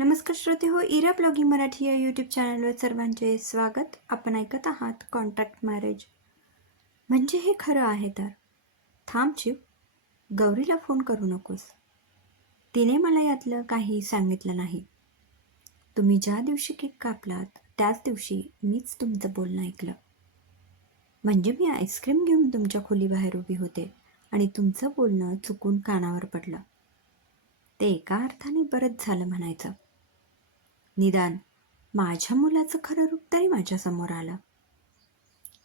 नमस्कार श्रोते हो, इरा ब्लॉगिंग मराठी या यूट्यूब चॅनलवर सर्वांचे स्वागत. आपण ऐकत आहात कॉन्ट्रॅक्ट मॅरेज. म्हणजे हे खरं आहे तर. थांब शिव, गौरीला फोन करू नकोस. तिने मला यातलं काही सांगितलं नाही. तुम्ही ज्या दिवशी केक कापलात त्याच दिवशी मीच तुमचं बोलणं ऐकलं. म्हणजे मी आईस्क्रीम घेऊन तुमच्या खोलीबाहेर उभी होते आणि तुमचं बोलणं चुकून कानावर पडलं. ते एका अर्थाने बरंच झालं म्हणायचं. निदान माझ्या मुलाचं खरं रूप तरी माझ्यासमोर आलं.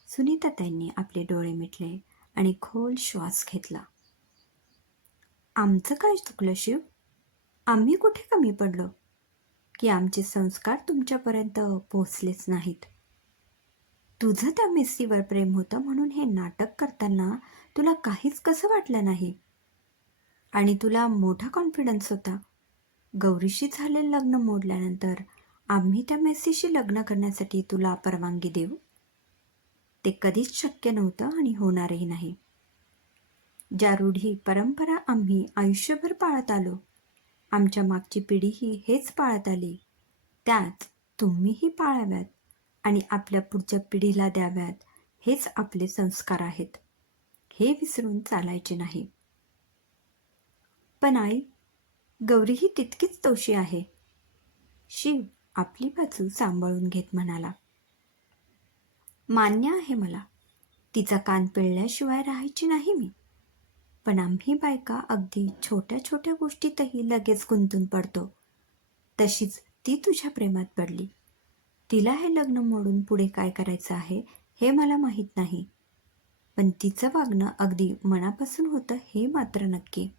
सुनीताताईंनी आपले डोळे मिटले आणि खोल श्वास घेतला. आमचं काय चुकलं शिव? आम्ही कुठे कमी पडलो की आमचे संस्कार तुमच्यापर्यंत पोहोचलेच नाहीत? तुझं त्या मेस्सीवर प्रेम होतं म्हणून हे नाटक करताना तुला काहीच कसं वाटलं नाही? आणि तुला मोठा कॉन्फिडन्स होता. गौरीशी झालेलं लग्न मोडल्यानंतर आम्ही त्या मेस्सीशी लग्न करण्यासाठी तुला परवानगी देऊ? ते कधीच शक्य नव्हतं आणि होणारही नाही. ज्या रूढी परंपरा आम्ही आयुष्यभर पाळत आलो, आमच्या मागची पिढीही हेच पाळत आली, त्याच तुम्हीही पाळाव्यात आणि आपल्या पुढच्या पिढीला द्याव्यात. हेच आपले संस्कार आहेत. हे विसरून चालायचे नाही. पण आई, गौरीही तितकीच दोषी आहे. शिव आपली बाजू सांभाळून घेत म्हणाला. मान्य आहे मला, तिचा कान पिळल्याशिवाय राहायची नाही मी. पण आम्ही बायका अगदी छोट्या छोट्या गोष्टीतही लगेच गुंतून पडतो. तशीच ती तुझ्या प्रेमात पडली. तिला हे लग्न मोडून पुढे काय करायचं आहे हे मला माहीत नाही. पण तिचं वागणं अगदी मनापासून होतं हे मात्र नक्की.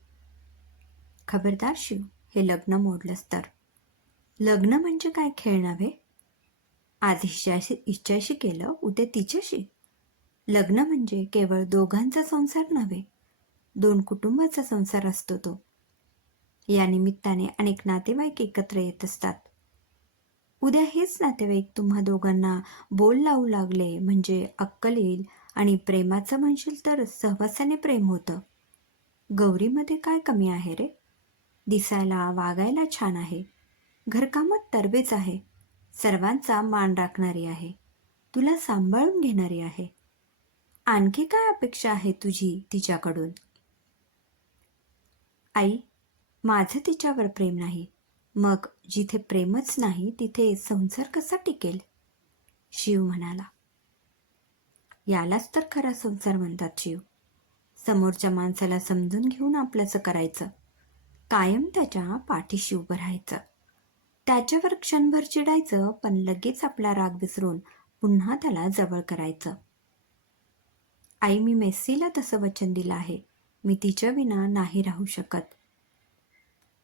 खबरदार शिव, हे लग्न मोडलंस तर. लग्न म्हणजे काय खेळ नव्हे. आज हिच्याशी केलं, उद्या तिच्याशी. लग्न म्हणजे केवळ दोघांचा संसार नव्हे, दोन कुटुंबाचा संसार असतो तो. या निमित्ताने अनेक नातेवाईक एकत्र येत असतात. उद्या हेच नातेवाईक तुम्हा दोघांना बोल लावू लागले म्हणजे अक्कल येईल. आणि प्रेमाचं म्हणशील तर सहवासाने प्रेम होतं. गौरीमध्ये काय कमी आहे रे? दिसायला वागायला छान आहे, घरकामात तरबेज आहे, सर्वांचा मान राखणारी आहे, तुला सांभाळून घेणारी आहे. आणखी काय अपेक्षा आहे तुझी तिच्याकडून? आई, माझं तिच्यावर प्रेम नाही. मग जिथे प्रेमच नाही तिथे संसार कसा टिकेल? शिव म्हणाला. यालाच तर खरा संसार म्हणतात शिव. समोरच्या माणसाला समजून घेऊन आपलंच करायचं. कायम त्याच्या पाठीशी उभं राहायचं. त्याच्यावर क्षणभर चिडायचं, पण लगेच आपला राग विसरून पुन्हा त्याला जवळ करायचं. आई, मी मेस्सीला तसं वचन दिलं आहे. मी तिच्या विना नाही राहू शकत.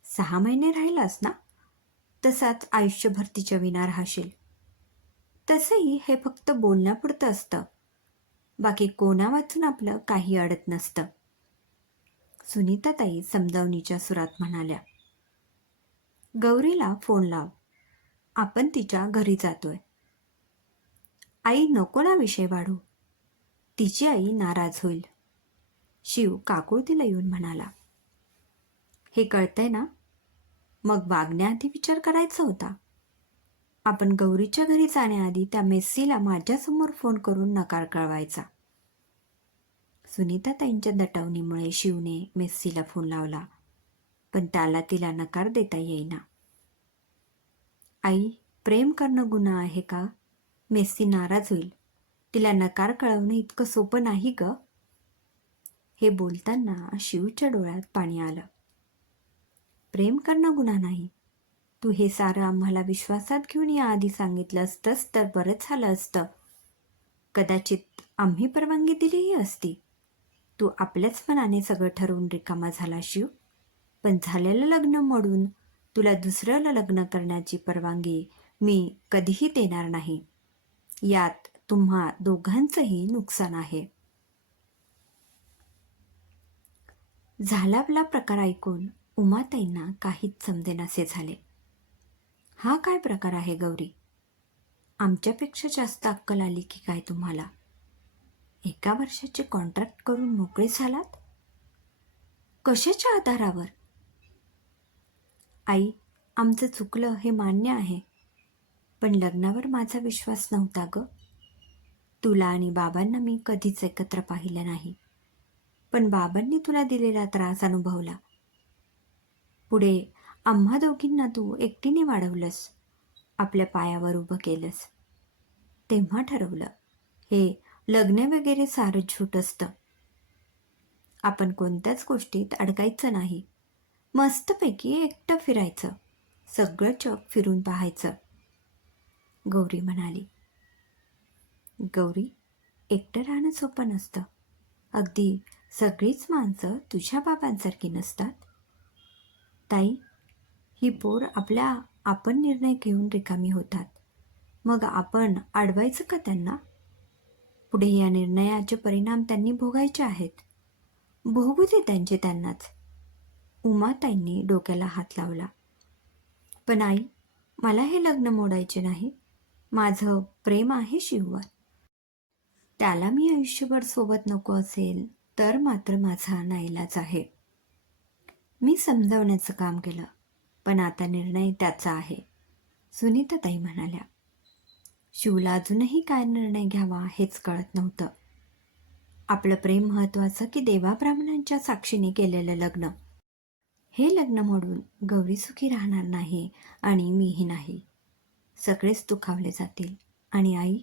6 महिने राहिलास ना, तसाच आयुष्यभर तिच्या विना राहशील. तसंही हे फक्त बोलण्यापुरतं असतं. बाकी कोणा वाचून आपलं काही अडत नसतं. सुनीताताई समजावणीच्या सुरात म्हणाल्या. गौरीला फोन लाव, आपण तिच्या घरी जातोय. आई, नको ना विषय वाढू, तिची आई नाराज होईल. शिव काकुळतीला येऊन म्हणाला. हे कळतंय ना? मग वागण्याआधी विचार करायचा होता. आपण गौरीच्या घरी जाण्याआधी त्या मेस्सीला माझ्यासमोर फोन करून नकार कळवायचा. सुनीताताईंच्या दटावणीमुळे शिवने मेस्सीला फोन लावला, पण त्याला तिला नकार देता येईना. आई, प्रेम करणं गुन्हा आहे का? मेस्सी नाराज होईल, तिला नकार कळवणं इतकं सोपं नाही ग. हे बोलताना शिवच्या डोळ्यात पाणी आलं. प्रेम करणं गुन्हा नाही. तू हे सारं आम्हाला विश्वासात घेऊन याआधी सांगितलं असतंस तर बरंच झालं असतं. कदाचित आम्ही परवानगी दिलीही असती. तू आपल्याच मनाने सगळं ठरवून रिकामा झाला शिव. पण झालेलं लग्न मोडून तुला दुसऱ्याला लग्न करण्याची परवानगी मी कधीही देणार नाही. यात तुम्हा दोघांचंही नुकसान आहे. झालावला प्रकार ऐकून उमाताईंना काहीच समजेनासे झाले. हा काय प्रकार आहे गौरी? आमच्यापेक्षा जास्त अक्कल आली की काय तुम्हाला? 1 वर्षाचे कॉन्ट्रॅक्ट करून मोकळे झालात? कशाच्या आधारावर? आई, आमचं चुकलं हे मान्य आहे, पण लग्नावर माझा विश्वास नव्हता ग. तुला आणि बाबांना मी कधीच एकत्र पाहिलं नाही, पण बाबांनी तुला दिलेला त्रास अनुभवला. पुढे आम्हा दोघींना तू एकटीने वाढवलंस, आपल्या पायावर उभं केलंस. तेव्हा ठरवलं, हे लग्न वगैरे सारं झूट असतं. आपण कोणत्याच गोष्टीत अडकायचं नाही. मस्तपैकी एकटं फिरायचं, सगळं जग फिरून पाहायचं. गौरी म्हणाली. गौरी, एकटं राहणं सोपं नसतं. अगदी सगळीच माणसं तुझ्या बाबांसारखी नसतात. ताई, ही पोर आपण निर्णय घेऊन रिकामी होतात, मग आपण अडवायचं का त्यांना? पुढे या निर्णयाचे परिणाम त्यांनी भोगायचे आहेत. भोगू दे त्यांचे त्यांनाच. उमाताईंनी डोक्याला हात लावला. पण आई, मला हे लग्न मोडायचे नाही. माझं प्रेम आहे शिववर. त्याला मी आयुष्यभर सोबत नको असेल तर मात्र माझा नाईलाज आहे. मी समजावण्याचं काम केलं, पण आता निर्णय त्याचा आहे, सुनीताताई म्हणाल्या. शिवला अजूनही काय निर्णय घ्यावा हेच कळत नव्हतं. आपलं प्रेम महत्वाचं की देवाब्राह्मणांच्या साक्षीने केलेलं लग्न? हे लग्न मोडून गौरी सुखी राहणार नाही आणि मीही नाही. सगळेच दुखावले जातील. आणि आई,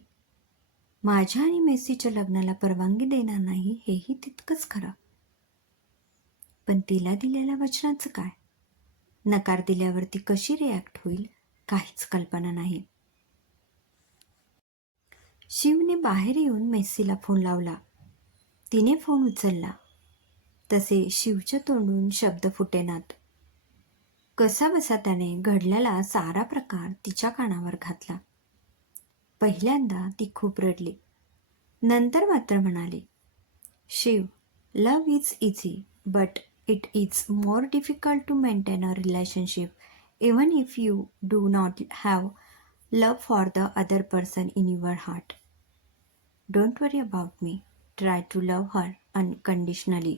माझ्या आणि मेसीच्या लग्नाला परवानगी देणार नाही हेही तितकंच खरं. पण तिला दिलेल्या वचनाचं काय? नकार दिल्यावर ती कशी रिॲक्ट होईल काहीच कल्पना नाही. शिवने बाहेर येऊन मेसीला फोन लावला. तिने फोन उचलला तसे शिवच्या तोंडून शब्द फुटेनात. कसाबसा त्याने घडलेला सारा प्रकार तिच्या कानावर घातला. पहिल्यांदा ती खूप रडली. नंतर मात्र म्हणाली, Shiv, love is easy but it is more difficult to maintain a relationship even if you do not have love for the other person in your heart. Don't worry about me. Try to love her unconditionally.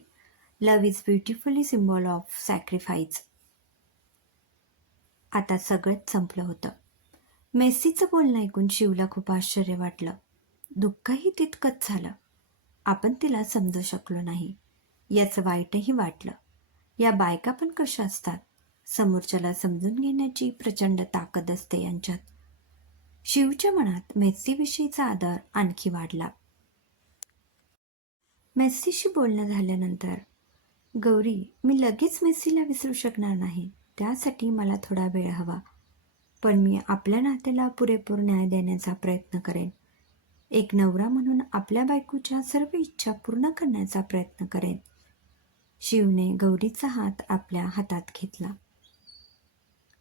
Love is beautifully symbol of sacrifice. आता सगळंच संपलं होतं. मेस्सीचं बोलणं ऐकून शिवला खूप आश्चर्य वाटलं. दुःखही तितकंच झालं. आपण तिला समजू शकलो नाही याचं वाईटही वाटलं. या बायका पण कशा असतात, समोरच्याला समजून घेण्याची प्रचंड ताकद असते यांच्यात. शिवच्या मनात मेस्सीविषयीचा आदर आणखी वाढला. मेस्सीशी बोलणं झाल्यानंतर, गौरी, मी लगेच मेस्सीला विसरू शकणार नाही. त्यासाठी मला थोडा वेळ हवा. पण मी आपल्या नात्याला पुरेपूर न्याय देण्याचा प्रयत्न करेन. एक नवरा म्हणून आपल्या बायकोच्या सर्व इच्छा पूर्ण करण्याचा प्रयत्न करेन. शिवने गौरीचा हात आपल्या हातात घेतला.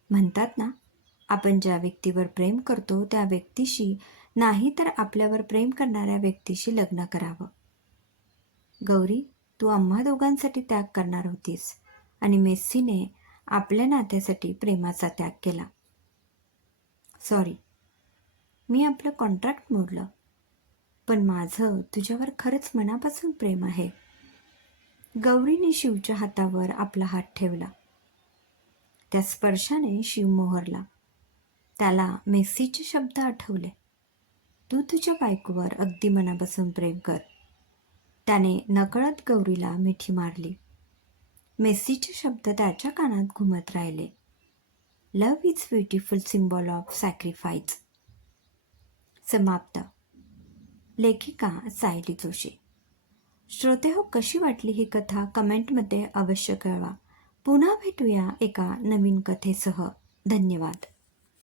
म्हणतात ना, आपण ज्या व्यक्तीवर प्रेम करतो त्या व्यक्तीशी नाही तर आपल्यावर प्रेम करणाऱ्या व्यक्तीशी लग्न करावं. गौरी, तू आम्हा दोघांसाठी त्याग करणार होतीस आणि मेस्सीने आपल्या नात्यासाठी प्रेमाचा त्याग केला. सॉरी, मी आपलं कॉन्ट्रॅक्ट मोडलं, पण माझं तुझ्यावर खरंच मनापासून प्रेम आहे. गौरीने शिवच्या हातावर आपला हात ठेवला. त्या स्पर्शाने शिव मोहरला. त्याला मेस्सीचे शब्द आठवले, तू तुझ्या बायकोवर अगदी मनापासून प्रेम कर. त्याने नकळत गौरीला मिठी मारली. मेस्सीचे शब्द त्याच्या कानात घुमत राहिले. Love is beautiful symbol of sacrifice. समाप्त. लेखिका सायली जोशी. श्रोतेहो, कशी वाटली ही कथा कमेंटमध्ये अवश्य कळवा. पुन्हा भेटूया एका नवीन कथेसह. धन्यवाद.